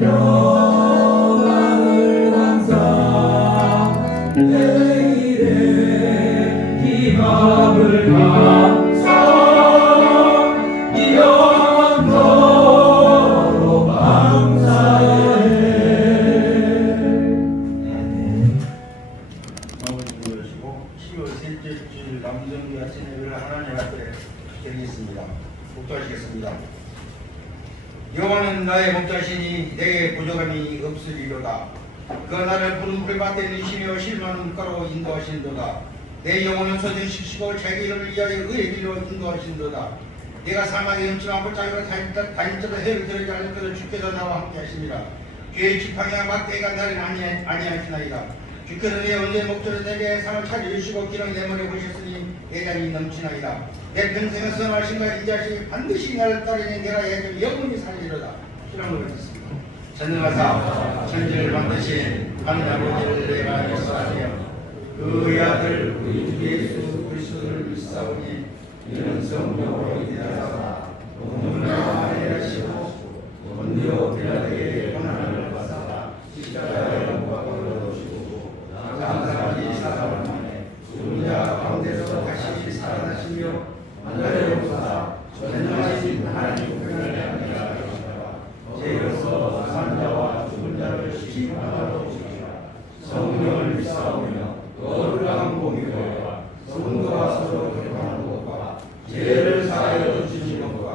평안을 감사 내일의 희망을 감사 영원토록 감사해. 마음을 부르시고 10월 셋째 주일 남정기 아침 예배를 하나님 앞에 드리겠습니다. 묵도하시겠습니다. 여호와는 나의 목자시니 내게 부족함이 없으리로다. 그 나를 푸른 풀밭에 누시며 실만한 물가로 인도하신도다. 내 영혼은 소생시키시고 자기 이름을 위하여 의의 길로 인도하신도다. 내가 사막에 넘치는 골짜기로 다닐지라도 해를 들지 않을지라도 주께서 나와 함께 하시니라. 죄의 지팡이와 막대기가 나를 아니하시나이다. 주께서 내 언제 목소리 내게 상을 차려주시고 기름 내 머리에 보셨으니 내 잔이 넘치나이다. 내 평생을 선하신가 이 자식이 반드시 나를 따르니 내가 영원히 살리로다. 신앙을 받습니다. 전능하사 천지를 만드신 하늘 아버지를 내가 역사하며 그의 아들 우리 주 예수 그리스도를 믿사오니 이는 성령으로 인하여서 공문과 해하시고 본디오 빌라도에게 고난을 받아 십자가에 못 박아 얻으시고 장사까지 사사흘 만에 죽은 자 가운데서 다시 살아나시며 하늘에로부터 전능하신 하나님 편을 향하여 죄로서 산 자와 죽은 자를 심판하러 오시리라. 성령을 믿사오며 거룩한 공의와 성도가 서로 교통하는 것과 죄를 사하여 주시는 것과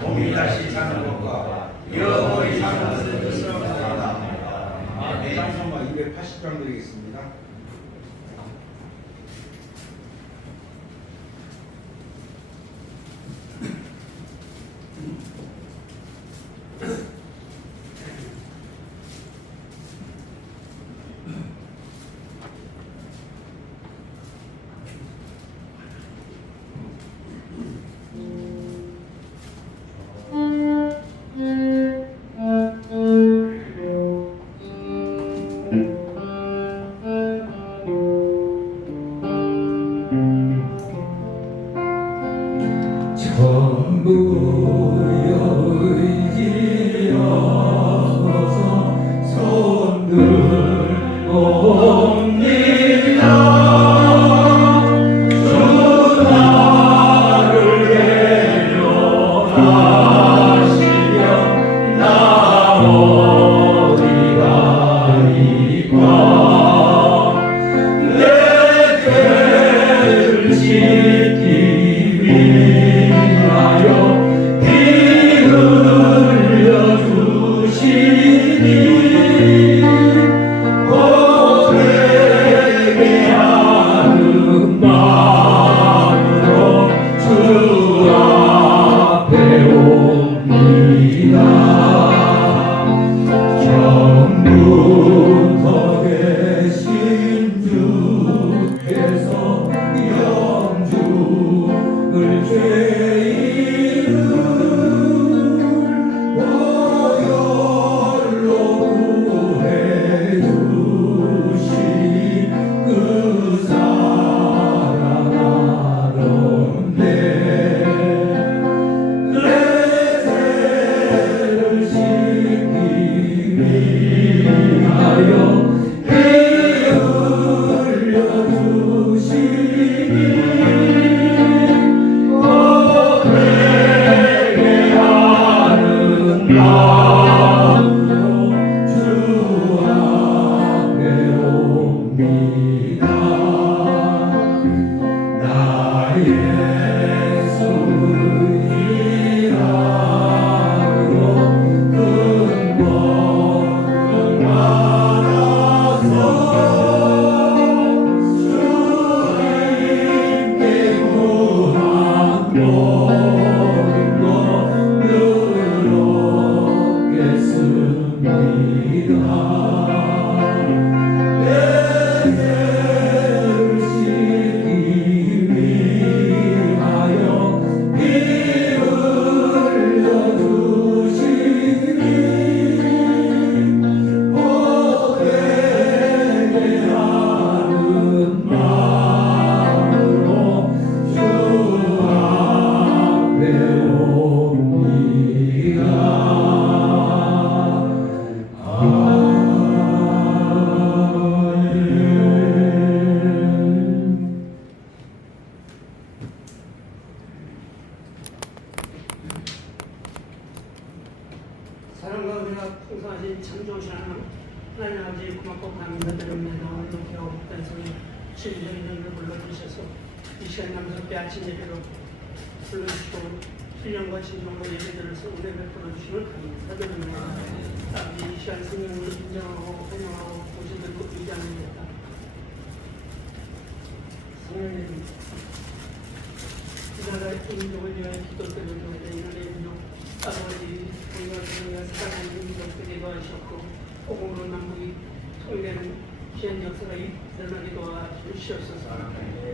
몸이 다시 사는 것과 영원히 사는 것을 믿사옵나이다. 아멘. 찬송가 280장 드리겠습니다. 전부 여의지어서 손 들옵니다. 주 나를 데려가시며 나 어디 가리까. 내 죄를 지키기 위하여 피 흘려주시니 고백의 하는 마음으로 주 앞에 옵니다. 처음부터 계신 주께서 영주를 죄인을 보혈로 구해주시니 그 사랑 아름대. 내 죄를 씻기 위하여 피 흘려주시니 고백의 하는 마음으로 주 앞에 옵니다. 나의 숨은 이름으로 근본을 받아서 주님께 구한 모든 것 늘었겠습니다. 내 죄를 씻기 위하여 피 흘려주시니 고백의 하는 마음으로 주 앞에 옵니다. 은혜가 풍성하신 참 좋으신 하나님 아버지 고맙고 감사드립니다. 오늘도 겨우 단성에 주님의 이름을 불러주셔서 이 시간 남성께 아침 예배로 불러주시고 신령과 진정으로 예배드려서 은혜 베풀어 주심을 감사드립니다. 아버지 이 시간 성령을 인정하고 환영하고 보시들고 의지합니다. 성령님 이 나라 민족을 위하여 기도드리고 이들의 민족 아버지 공동체가 사랑하는 민족들이 도와주셨고 오공으로 남북이 통일되는 귀한 역사가 일어나게 도와주시옵소서.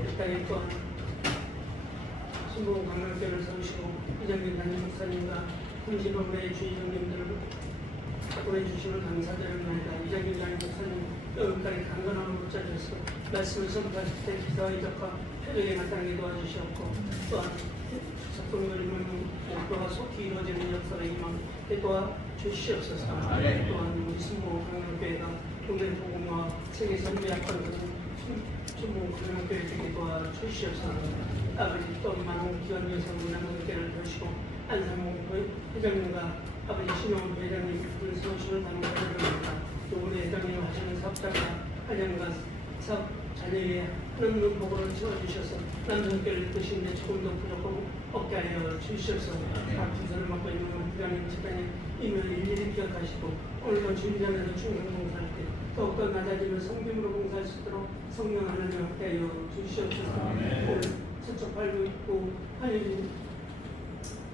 이 땅에 또한 신봉 강남교를 세우시고 이정민 담임 목사님과 금지범의 주의장님들을 보내주시면 감사드립니다. 이정민 담임 목사님 여기까지 강건함을 붙잡으셔서 말씀을 선포하실 때 기사와 이적과 표적이 나타나게 도와주시옵고 또한 작동들이면 목표가 속히 이루어지는 역사가 임하게 도와주시옵소서. 또한 우리 신봉 강남교회가 국내 복음화 세계 선교약관 신봉 강남교회 되게 도와주시옵소서. 아버지 또 많은 기관에서 문화문교회를 펴시고 안상봉 회장님과 아버지 신용원 회장님 그 소식을 담아드립니다. 또 우리 회장님 하시는 사업자가 한양과 사업 자녀의 하나님 복으로 채워주셔서 남성교회를 드시는데 조금 더 부족하고 없게 하여 주시옵소서. 각 분서를 맡고 있는 회장님 집단님 이면 일일이 기억하시고 오늘도 주님자에서 충성 봉사할 때 더욱더 낮아지는 성김으로 봉사할 수 있도록 성령 하나님 함께 하여 주시옵소서. 오늘 서쪽 팔고 있고 한일인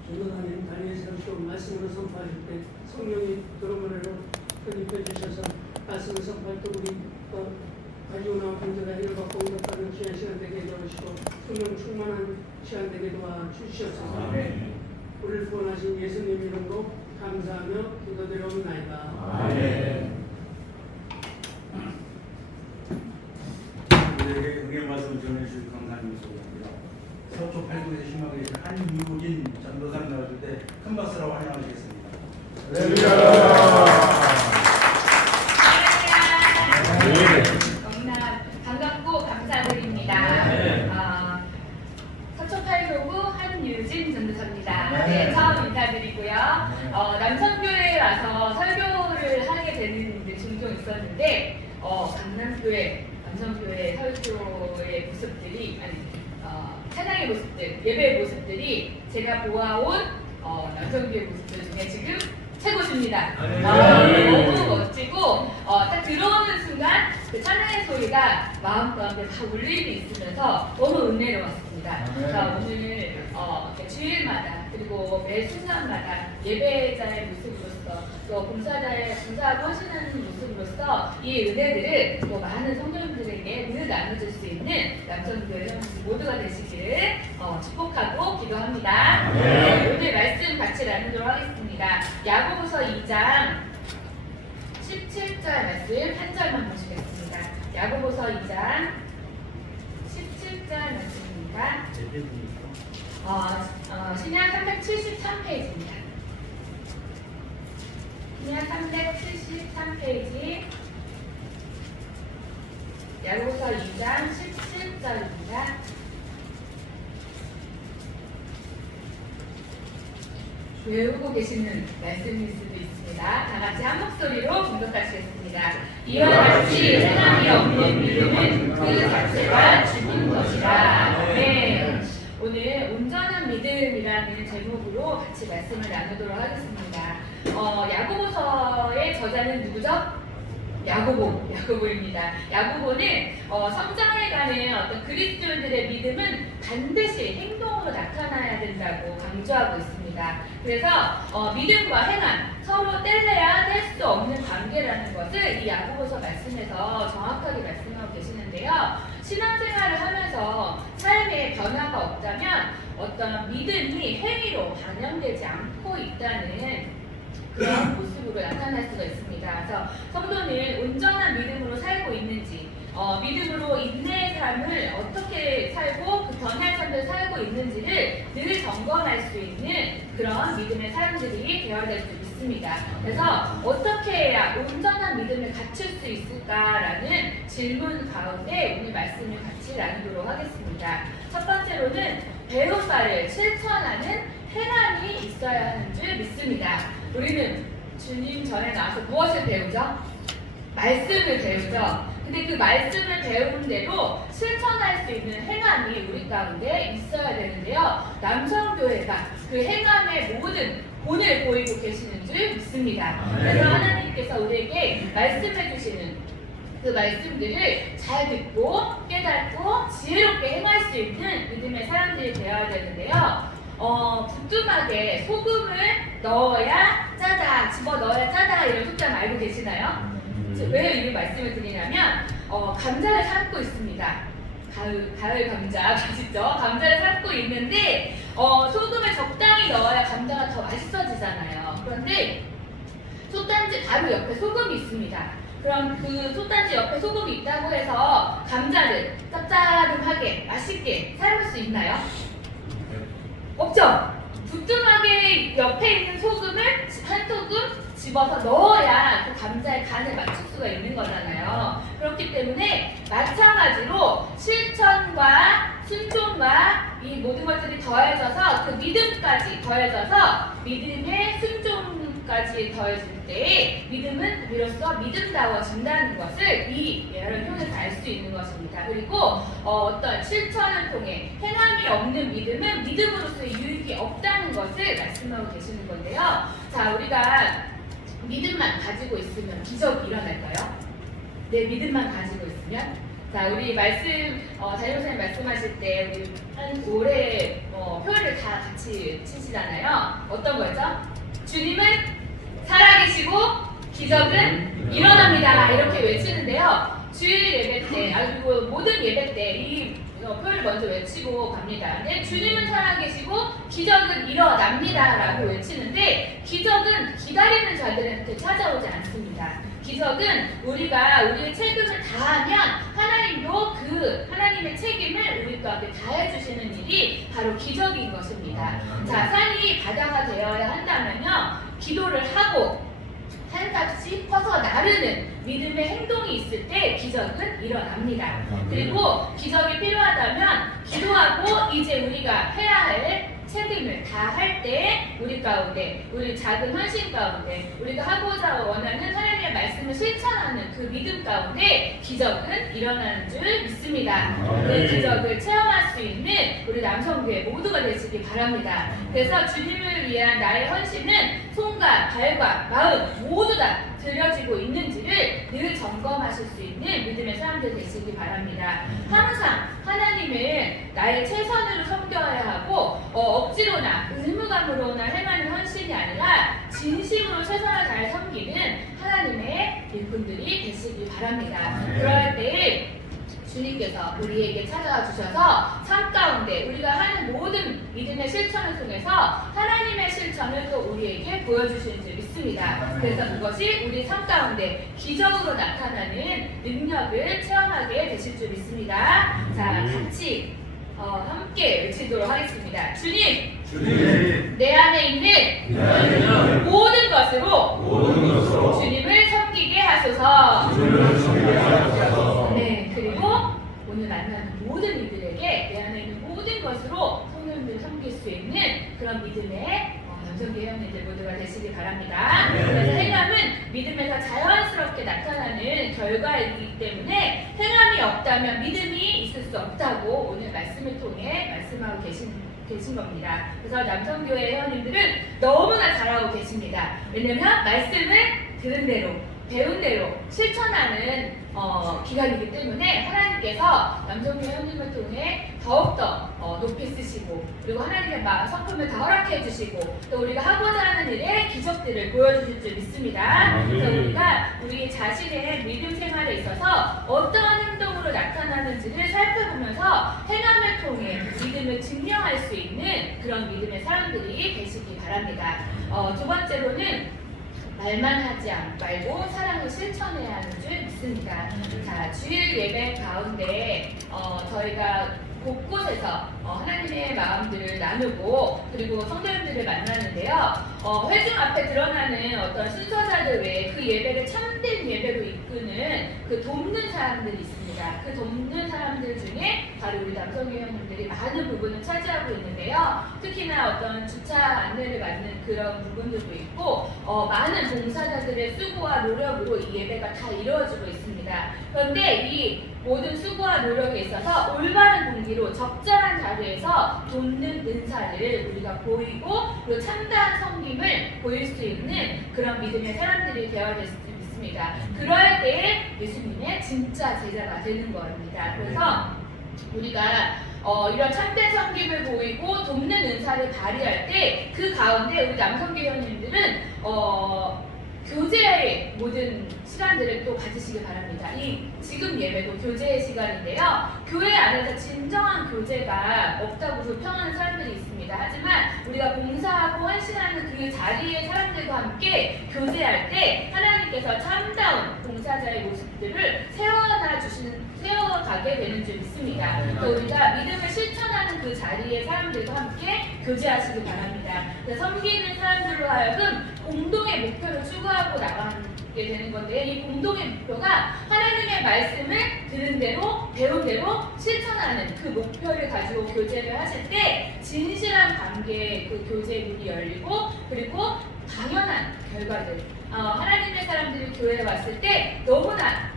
전도사님 다니엘 세우시고 말씀으로 선포하실 때 성령이 도로문으로 편입해 주셔서 말씀을 선포할 때 우리 가지고 나온 경제가 해결받고 응답받는 귀한 시간 되게 해주시고 성령 충만한 시간 되게 도와주시옵소서. 우리를 구원하신 예수님 이름으로 감사하며 기도드려옵나이다. 우리에게 응의 말씀을 전해주실 강사님 소개합니다. 서초 8구에 심하게 계신 한유진 전도사님 나오실 때 큰 박수로 환영하시겠습니다. 너무나 반갑고 감사드립니다. 서초 8구구 한유진 전도사입니다. 네, 처음 인사드리고요. 남성교회에 와서 설교를 하게 되는 일이 종종 있었는데 강남교회 남성교회 설교의 모습들이 찬양의 모습들, 예배의 모습들이 제가 보아온 남성교회 모습들 중에 지금 최고십니다. 너무 멋지고 딱 들어오는 순간 그 찬양의 소리가 마음 가운데 다 울림이 있으면서 너무 은혜로웠습니다. 자, 오늘 주일마다 그리고 매 순간마다 예배자의 모습으로서 또 봉사하고 하시는 모습으로서 이 은혜들을 또 많은 성도님들에게 늘 나눠줄 수 있는 남성교회 형제들 모두가 되시기를 축복하고 기도합니다. 오늘 말씀 같이 나누도록 하겠습니다. 야고보서 2장 17절 말씀 한 절만 보시겠습니다. 야고보서 2장 17절 말씀입니다. 신약 373페이지입니다. 신약 373페이지 야고보서 2장 17절입니다. 외우고 계시는 말씀일 수도 있습니다. 다 같이 한 목소리로 공독하시겠습니다. 이와 같이 행함이 없는 믿음은 그 자체가 죽은 것이라. 네. 오늘 온전한 믿음이라는 제목으로 같이 말씀을 나누도록 하겠습니다. 야고보서의 저자는 누구죠? 야고보입니다. 야고보는 성장해가는 어떤 그리스도인들의 믿음은 반드시 행동으로 나타나야 된다고 강조하고 있습니다. 그래서 믿음과 행함 서로 뗄래야 뗄 수 없는 관계라는 것을 이 야고보서 말씀에서 정확하게 말씀하고 계시는데요. 신앙생활을 하면서 삶에 변화가 없다면 어떤 믿음이 행위로 반영되지 않고 있다는 그런 모습으로 나타날 수가 있습니다. 그래서 성도는 온전한 믿음으로 살고 있는지, 믿음으로 인내의 삶을 어떻게 살고 그 변화의 삶을 살고 있는지를 늘 점검할 수 있는 그런 믿음의 사람들이 되어야 될 수 있습니다. 그래서 어떻게 해야 온전한 믿음을 갖출 수 있을까라는 질문 가운데 오늘 말씀을 같이 나누도록 하겠습니다. 첫 번째로는 배운 바를 실천하는 행함이 있어야 하는 줄 믿습니다. 우리는 주님 전에 나와서 무엇을 배우죠? 말씀을 배우죠. 근데 그 말씀을 배운 대로 실천할 수 있는 행함이 우리 가운데 있어야 되는데요. 남성교회가 그 행함의 모든 본을 보이고 계시는 줄 믿습니다. 그래서 하나님께서 우리에게 말씀해 주시는 그 말씀들을 잘 듣고 깨닫고 지혜롭게 행할 수 있는 믿음의 사람들이 되어야 되는데요. 부뚜막에 소금을 넣어야 짜다, 집어 넣어야 짜다 이런 속담 알고 계시나요? 왜 이 말씀을 드리냐면 감자를 삶고 있습니다. 가을 감자 아시죠? 감자를 삶고 있는데 소금을 적당히 넣어야 감자가 더 맛있어지잖아요. 그런데 솥단지 바로 옆에 소금이 있습니다. 그럼 그 솥단지 옆에 소금이 있다고 해서 감자를 짭짤하게 맛있게 삶을 수 있나요? 없죠? 부뚜막에 옆에 있는 소금을 한 소금 집어서 넣어야 그 감자의 간을 맞출 수가 있는 거잖아요. 그렇기 때문에 마찬가지로 실천과 순종과 이 모든 것들이 더해져서 그 믿음까지 더해져서 믿음의 순종까지 더해질 때 믿음은 비로소 믿음다워진다는 것을 이 예를 통해서 알 수 있는 것입니다. 그리고 어떤 실천을 통해 행함이 없는 믿음은 믿음으로서의 유익이 없다는 것을 말씀하고 계시는 건데요. 자, 우리가 믿음만 가지고 있으면 기적이 일어날까요? 네, 믿음만 가지고 있으면. 자, 우리 말씀, 담임선생님 말씀하실 때 우리 한 올해 표를 다 같이 치시잖아요. 어떤 거죠? 주님은 살아계시고 기적은 일어납니다. 이렇게 외치는데요. 주일 예배 때, 그리고 모든 예배 때 이 표를 먼저 외치고 갑니다. 근데 주님은 살아계시고 기적은 일어납니다 라고 외치는데 기적은 기다리는 자들한테 찾아오지 않습니다. 기적은 우리가 우리의 책임을 다하면 하나님도 그 하나님의 책임을 우리 가운데 다해주시는 일이 바로 기적인 것입니다. 자, 산이 바다가 되어야 한다면요, 기도를 하고 산값이 커서 나르는 믿음의 행동이 있을 때 기적은 일어납니다. 그리고 기적이 필요하다면 기도하고 이제 우리가 해야 할 책임을 다 할 때 우리 가운데, 우리 작은 헌신 가운데 우리가 하고자 원하는 하나님의 말씀을 실천하는 그 믿음 가운데 기적은 일어나는 줄 믿습니다. 그 기적을 체험할 수 있는 우리 남성교회 모두가 되시기 바랍니다. 그래서 주님을 위한 나의 헌신은 손과 발과 마음 모두 다 드려지고 있는지를 늘 점검하실 수 있는 믿음의 사람들 되시기 바랍니다. 항상 하나님을 나의 최선으로 섬겨야 하고 억지로나 의무감으로나 행하는 헌신이 아니라 진심으로 최선을 다해 섬기는 하나님의 일꾼들이 되시기 바랍니다. 그럴 때 주님께서 우리에게 찾아와 주셔서 삶 가운데 우리가 하는 모든 믿음의 실천을 통해서 하나님의 실천을 또 우리에게 보여주시는 줄 믿습니다. 그래서 그것이 우리 삶 가운데 기적으로 나타나는 능력을 체험하게 되실 줄 믿습니다. 자, 같이 함께 외치도록 하겠습니다. 주님, 내 안에 있는 모든 것으로 주님을 섬기게 하소서. 네, 그리고 오늘 만나는 모든 이들에게 내 안에 있는 모든 것으로 성령님을 섬길 수 있는 그런 믿음의 남성교회 회원님들 모두가 되시기 바랍니다. 그래서 행함은 믿음에서 자연스럽게 나타나는 결과이기 때문에 행함이 없다면 믿음이 있을 수 없다고 오늘 말씀을 통해 말씀하고 계신 겁니다. 그래서 남성교회 회원님들은 너무나 잘하고 계십니다. 왜냐면 말씀을 들은 대로 배운 대로 실천하는 기간이기 때문에 하나님께서 남성교회 회원님을 통해 더욱더 높이 쓰시고 그리고 하나님의 성품을 다 허락해 주시고 또 우리가 하고자 하는 일에 기적들을 보여주실 줄 믿습니다. 그래서 우리가 우리 자신의 믿음 생활에 있어서 어떠한 행동으로 나타나는지를 살펴보면서 행함을 통해 믿음을 증명할 수 있는 그런 믿음의 사람들이 되시기 바랍니다. 두 번째로는 말만 하지 말고 사랑을 실천해야 하는 줄 믿습니다. 자, 주일 예배 가운데 저희가 곳곳에서 하나님의 마음들을 나누고 그리고 성도님들을 만나는데요. 회중 앞에 드러나는 어떤 순서자들 외에 그 예배를 참된 예배로 이끄는 그 돕는 사람들이 있습니다. 그 돕는 사람들 중에 바로 우리 남성위원님들이 많은 부분을 차지하고 있는데요. 특히나 어떤 주차 안내를 맡는 그런 부분들도 있고 많은 봉사자들의 수고와 노력으로 이 예배가 다 이루어지고 있습니다. 그런데 이 모든 수고와 노력에 있어서 올바른 동기로 적절한 자리에서 돕는 은사를 우리가 보이고 그리고 참다한 섬김을 보일 수 있는 그런 믿음의 사람들이 되어야 될 수 있습니다. 그럴 때에 예수님의 진짜 제자가 되는 겁니다. 그래서 우리가 이런 참된 섬김을 보이고 돕는 은사를 발휘할 때 그 가운데 우리 남성교회원님들은 교제의 모든 시간들을 또 가지시기 바랍니다. 이 지금 예배도 교제의 시간인데요. 교회 안에서 진정한 교제가 없다고 불평하는 사람들이 있습니다. 하지만 우리가 봉사하고 헌신하는 그 자리의 사람들과 함께 교제할 때 하나님께서 참다운 봉사자의 모습들을 세워가게 되는 줄 믿습니다. 그래서 우리가 믿음을 실천하는 그 자리의 사람들과 함께 교제하시기 바랍니다. 섬기는 사람들로 하여금 공동의 목표를 추구하고 나가게 되는 건데 이 공동의 목표가 하나님의 말씀을 들은 대로 배운 대로 실천하는 그 목표를 가지고 교제를 하실 때 진실한 관계의 그 교제의 문이 열리고 그리고 당연한 결과들 하나님의 사람들이 교회에 왔을 때 너무나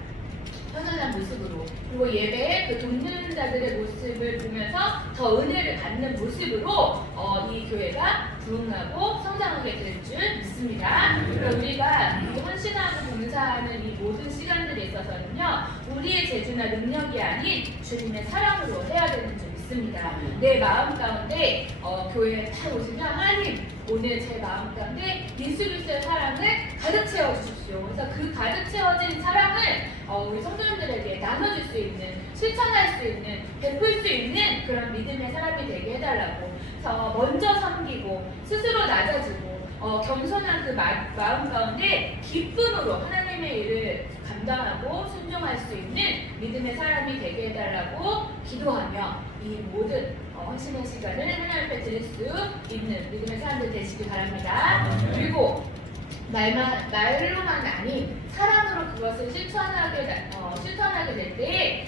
편안한 모습으로 그리고 예배에 그 돕는 자들의 모습을 보면서 더 은혜를 받는 모습으로 이 교회가 부흥하고 성장하게 될 줄 믿습니다. 그래서 우리가 헌신하고 봉사하는 이 모든 시간들에 있어서는요 우리의 재주나 능력이 아닌 주님의 사랑으로 해야 되는 줄 믿습니다. 내 마음 가운데 교회에 딱 오시면 하나님 오늘 제 마음 가운데 예수 그리스도의 사랑을 가득 채워주십시오. 그래서 그 가득 채워진 사랑을 우리 성도님들에게 나눠줄 수 있는 실천할 수 있는 베풀 수 있는 그런 믿음의 사람이 되게 해달라고 그래서 먼저 섬기고 스스로 낮아지고 겸손한 그 마음 가운데 기쁨으로 하나님의 일을 감당하고 순종할 수 있는 믿음의 사람이 되게 해달라고 기도하며 이 모든 헌신의 시간을 하나님 앞에 드릴 수 있는 믿음의 사람들 되시기 바랍니다. 그리고 말로만 아닌 사랑으로 그것을 실천하게 될 때에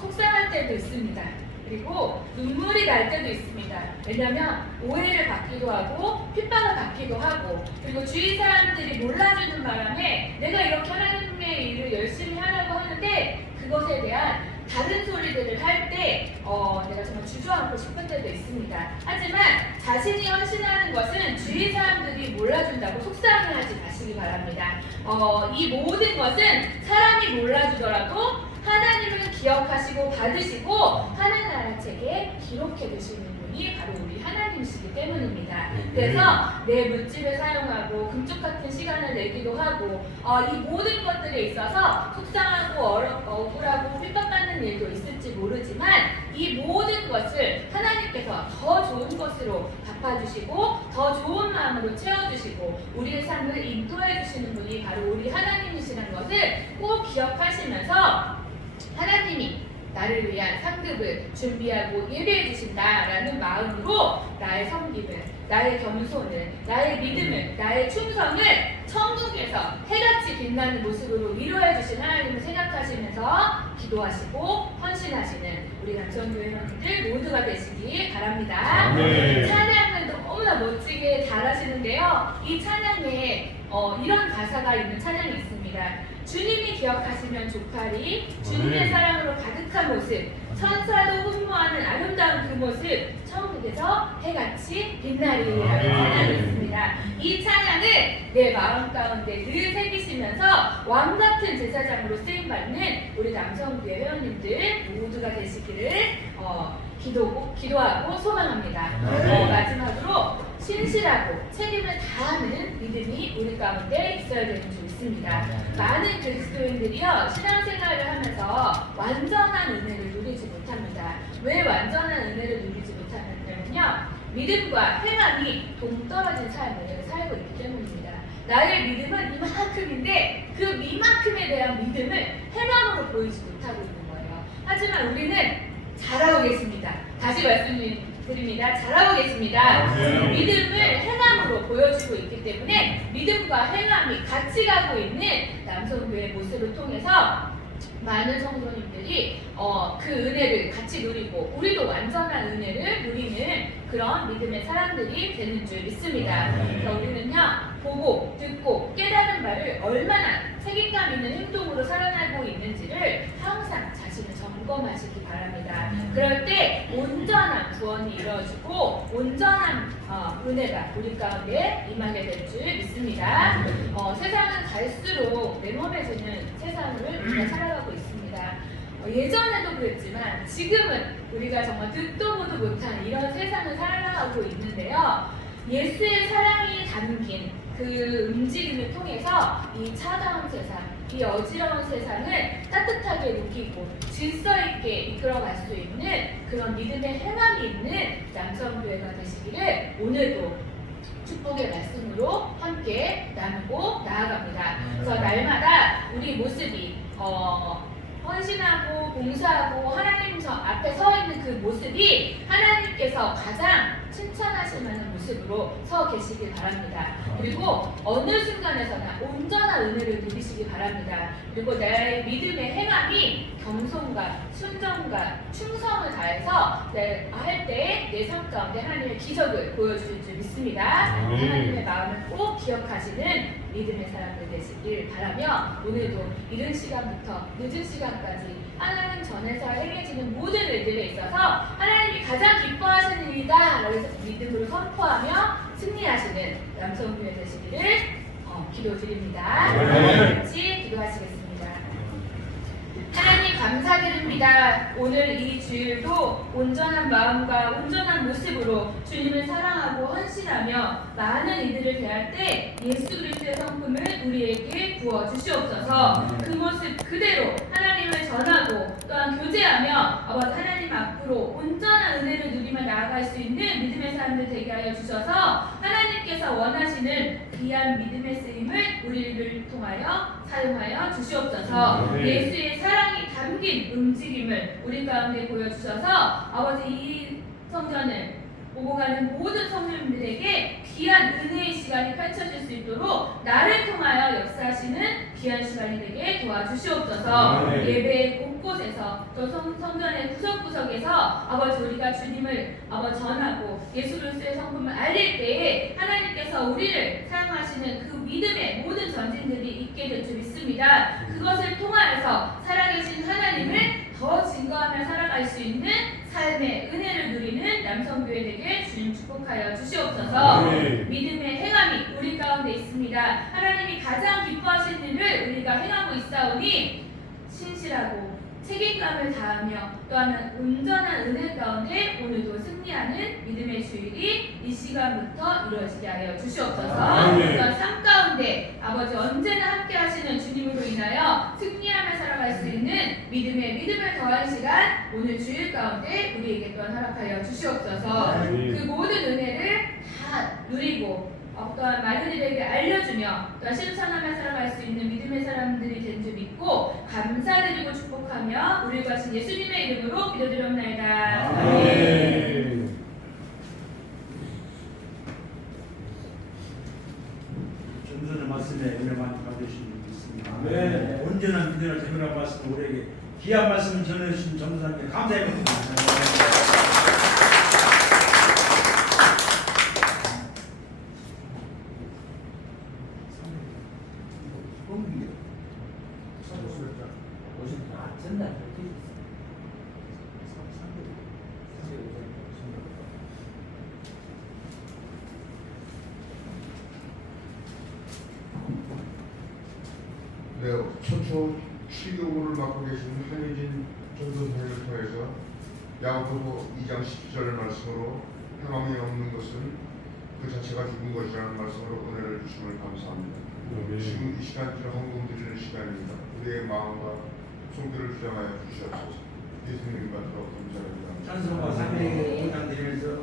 속상할 때도 있습니다. 그리고 눈물이 날 때도 있습니다. 왜냐하면 오해를 받기도 하고 핍박을 받기도 하고 그리고 주위 사람들이 몰라주는 바람에 내가 이렇게 하나님의 일을 열심히 하려고 하는데 그것에 대한 다른 소리들을 할 때 내가 정말 주저앉고 싶은 때도 있습니다. 하지만 자신이 헌신하는 것은 주위 사람들이 몰라준다고 속상해하지 마시기 바랍니다. 이 모든 것은 사람이 몰라주더라도 하나님을 기억하시고 받으시고 하늘나라 책에 기록해 두시는 분이 바로 우리 하나님이시기 때문입니다. 그래서 내 물질을 사용하고 금쪽 같은 시간을 내기도 하고 이 모든 것들에 있어서 속상하고 억울하고 핍박받는 일도 있을지 모르지만 이 모든 것을 하나님께서 더 좋은 것으로 갚아주시고 더 좋은 마음으로 채워주시고 우리의 삶을 인도해 주시는 분이 바로 우리 하나님이시라는 것을 꼭 기억하시면서 하나님이 나를 위한 상급을 준비하고 예배해 주신다라는 마음으로 나의 섬김을, 나의 겸손을, 나의 믿음을, 나의 충성을 천국에서 해같이 빛나는 모습으로 위로해 주신 하나님을 생각하시면서 기도하시고 헌신하시는 우리 남성교회원들 모두가 되시기 바랍니다. 찬양은 너무나 멋지게 잘하시는데요. 이 찬양에 이런 가사가 있는 찬양이 있습니다. 주님이 기억하시면 조카리 주님의 사랑으로 가득한 모습 천사도 흠모하는 아름다운 그 모습 천국에서 해같이 빛나리라는 찬양이 있습니다. 이 찬양을 내 마음 가운데 늘 새기시면서 왕같은 제사장으로 쓰임받는 우리 남성교회 회원님들 모두가 되시기를 기도하고 소망합니다. 마지막으로 신실하고 책임을 다하는 믿음이 우리 가운데 있어야 되는 줄 믿습니다. 많은 그리스도인들이요 신앙생활을 하면서 완전한 은혜를 누리지 못합니다. 왜 완전한 은혜를 누리지 못하냐면요 믿음과 행함이 동떨어진 삶을 살고 있기 때문입니다. 나의 믿음은 이만큼인데 그 이만큼에 대한 믿음을 행함으로 보이지 못하고 있는 거예요. 하지만 우리는 잘하고 계십니다. 다시 드립니다. 잘하고 계십니다. 네. 믿음을 행함으로 보여주고 있기 때문에 믿음과 행함이 같이 가고 있는 남성교회 모습을 통해서 많은 성도님들이 그 은혜를 같이 누리고 우리도 완전한 은혜를 누리는 그런 믿음의 사람들이 되는 줄 믿습니다. 그래서 우리는요, 보고 듣고 깨달은 바를 얼마나 책임감 있는 행동으로 살아나고 있는지를 항상 자신을 점검하시기 바랍니다. 그럴 때 온전한 구원이 이루어지고 온전한 은혜가 우리 가운데 임하게 될 줄 믿습니다. 세상은 갈수록 냉엄해지는 세상을 우리가 살아가고 있습니다. 예전에도 그랬지만 지금은 우리가 정말 듣도 보도 못한 이런 세상을 살아가고 있는데요. 예수의 사랑이 담긴 그 움직임을 통해서 이 차가운 세상, 이 어지러운 세상을 따뜻하게 느끼고 질서 있게 이끌어갈 수 있는 그런 믿음의 행함이 있는 남성교회가 되시기를 오늘도 축복의 말씀으로 함께 나누고 나아갑니다. 그래서 날마다 우리 모습이 헌신하고 봉사하고 하나님 앞에 서 있는 그 모습이 하나님께서 가장 칭찬하실 만한 모습으로 서 계시길 바랍니다. 그리고 어느 순간에서나 온전한 은혜를 누리시기 바랍니다. 그리고 나의 믿음의 행함이 겸손과 순정과 충성을 다해서 할 때 내 삶 가운데 하나님의 기적을 보여주실 줄 믿습니다. 하나님의 마음을 꼭 기억하시는 믿음의 사람들 되시길 바라며 오늘도 이른 시간부터 늦은 시간까지 하나님 전에서 행해지는 모든 일들에 있어서 하나님이 가장 기뻐하시는 일이다 라고 믿음으로 선포하며 승리하시는 남성교회 되시기를 기도드립니다. 같이 기도하시겠습니다. 하나님 감사드립니다. 오늘 이 주일도 온전한 마음과 온전한 모습으로 주님을 사랑하고 헌신하며 많은 이들을 대할 때 예수 그리스도의 성품을 우리에게 부어 주시옵소서. 그 모습 그대로 하나님을 전하고 또한 교제하며 아버지 하나님 앞으로 온전한 은혜를 누리며 나아갈 수 있는 믿음의 사람들 되게 하여 주셔서 하나님께서 원하시는 귀한 믿음의 쓰임을 우리를 통하여 사용하여 주시옵소서. 예수의 사랑이 담긴 움직임을 우리 가운데 보여주셔서 아버지 이 성전을 오고 가는 모든 성도님들에게 귀한 은혜의 시간이 펼쳐질 수 있도록 나를 통하여 역사하시는 귀한 시간이 되게 도와주시옵소서. 예배 곳곳에서 또 성전의 구석구석에서 아버지 우리가 주님을 전하고 예수 그리스도의 성품을 알릴 때에 하나님께서 우리를 사용하시는 그 믿음의 모든 전진들이 있게 될 줄 믿습니다. 그것을 통하여서 살아계신 하나님을 더 증거하며 살아갈 수 있는 삶의 은혜를 누리는 남성교회 되게 주님 축복하여 주시옵소서. 믿음의 행함이 우리 가운데 있습니다. 하나님이 가장 기뻐하시는 일을 우리가 행하고 있사오니 신실하고 책임감을 다하며 또한 온전한 은혜 가운데 오늘도 승리하는 믿음의 주일이 이 시간부터 이루어지게 하여 주시옵소서. 또한 삶 가운데 아버지 언제나 함께 하시는 주님으로 인하여 승리하며 살아갈 수 있는 믿음을 더한 시간 오늘 주일 가운데 우리에게 또한 허락하여 주시옵소서. 그 모든 은혜를 다 누리고 또한 많은 이들에게 알려주며 또한 실천하며 살아갈 수 있는 믿음의 사람들이 된 줄 믿고 감사드리고 축복하며 우리 가신 예수님의 이름으로 기도드렸나이다. 아멘. 전전의 말씀에 은혜 많이 받으신 분 있습니다. 온전한 믿음을 대변한 말씀을 우리에게 귀한 말씀을 전해주신 전도사님께 감사해 봅니다. 네, 초초 7교구를 맡고 계신 한유진 전도사님을 통해서 야고보서 2장 10절 말씀으로 행함이 없는 것은 그 자체가 죽은 것이라는 말씀으로 은혜를 주심을 감사합니다. 지금 이 시간 헌금 드리는 시간입니다. 우리의 마음과 손길을 주장하여 주시옵소서. 예수님 받들어 감사합니다. 찬송과 상례에게 응당 드리면서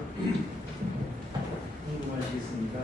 궁금하시겠습니까?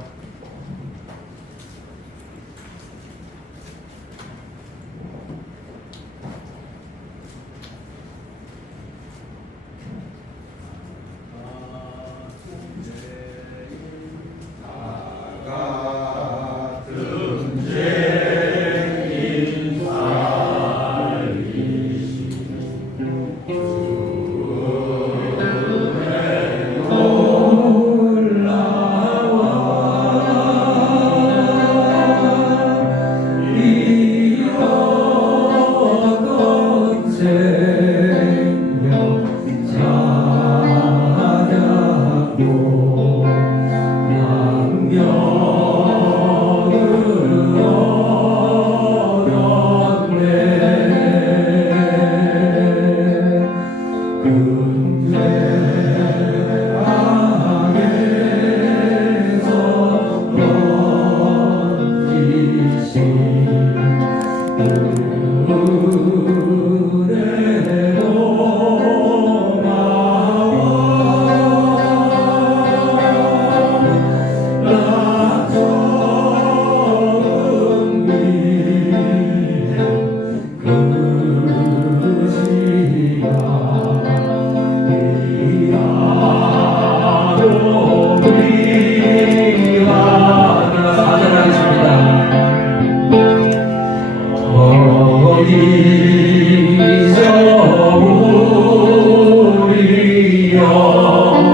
우리 영원히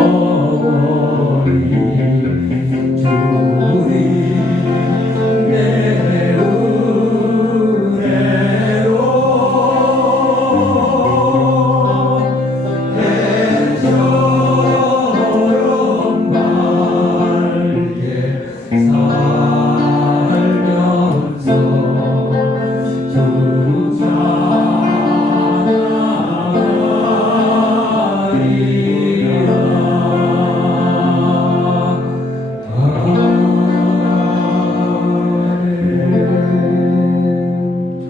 주님 내 은혜로 해처럼 맑게 살면서 주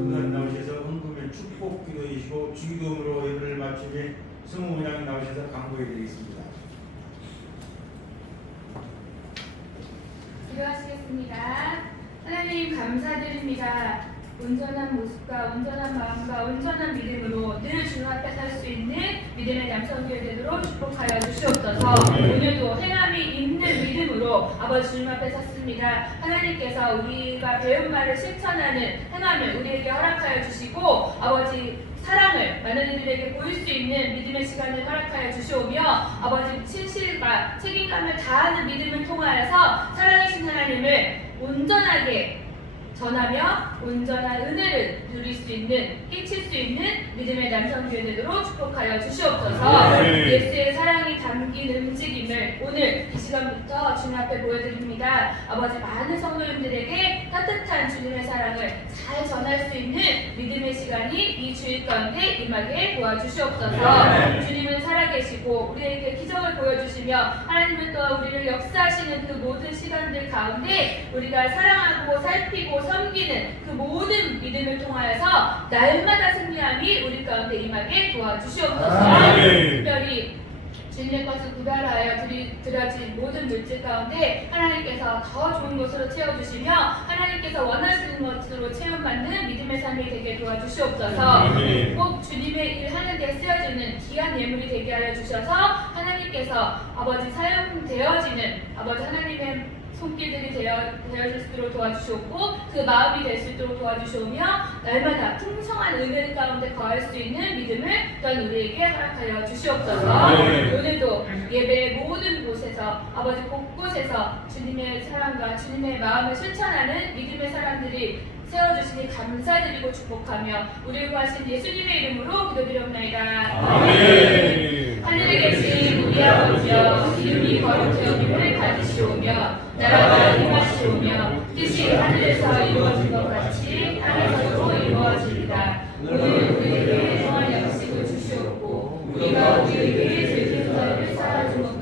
전도사님 나오셔서 헌금의 축복 기도이시고 주기도문으로 예배를 마치니 성모님이 나오셔서 강구해 드리겠습니다. 기도하시겠습니다. 하나님 감사드립니다. 온전한 모습과 온전한 마음과 온전한 믿음으로 늘 주님 앞에 설 수 있는 믿음의 남성교회 되도록 축복하여 주시옵소서. 오늘도 행함이 있는 믿음으로 아버지 주님 앞에 섰습니다. 하나님께서 우리가 배운 말을 실천하는 행함을 우리에게 허락하여 주시고 아버지 사랑을 많은 이들에게 보일 수 있는 믿음의 시간을 허락하여 주시오며 아버지 진실과 책임감을 다하는 믿음을 통하여서 사랑이신 하나님을 온전하게 전하며 온전한 은혜를 누릴 수 있는, 끼칠 수 있는 믿음의 남성교회 되도록 축복하여 주시옵소서. 예수의 사랑이 담긴 움직임을 오늘 이 시간부터 주님 앞에 보여드립니다. 아버지 많은 성도님들에게 따뜻한 주님의 사랑을 잘 전할 수 있는 믿음의 시간이 이 주일 가운데 임하게 도와주시옵소서. 주님은 살아계시고 우리에게 기적을 보여주시며 하나님은 또 우리를 역사하시는 그 모든 시간들 가운데 우리가 사랑하고 살피고 섬기는 그 모든 믿음을 통하여서 날마다 승리함이 우리 가운데 임하게 도와주시옵소서. 특별히 주님의 것을 구별하여 드려진 모든 물질 가운데 하나님께서 더 좋은 것으로 채워주시며 하나님께서 원하시는 것으로 체험받는 믿음의 삶이 되게 도와주시옵소서. 꼭 주님의 일 하는 데 쓰여지는 귀한 예물이 되게 하여 주셔서 하나님께서 아버지 사용되어지는 아버지 하나님의 손길들이 되어질 수 있도록 도와주시옵고 그 마음이 될 수 있도록 도와주시오며 날마다 풍성한 은혜 가운데 거할 수 있는 믿음을 또한 우리에게 허락하여 주시옵소서. 오늘도 예배의 모든 곳에서 아버지 곳곳에서 주님의 사랑과 주님의 마음을 실천하는 믿음의 사람들이 세워주시니 감사드리고 축복하며 우리를 구하신 예수님의 이름으로 기도드리옵나이다. 아멘. 하늘에 계신 우리 아버지여 이름이 거룩되어짐을 받으시오며 나라가 임하시오며 뜻이 하늘에서 이루어진 것 같이 땅에서도 이루어지리다. 오늘 우리에게 정한 양식을 주시옵고 우리가 우리에게 죄진 자를 사하지 못하게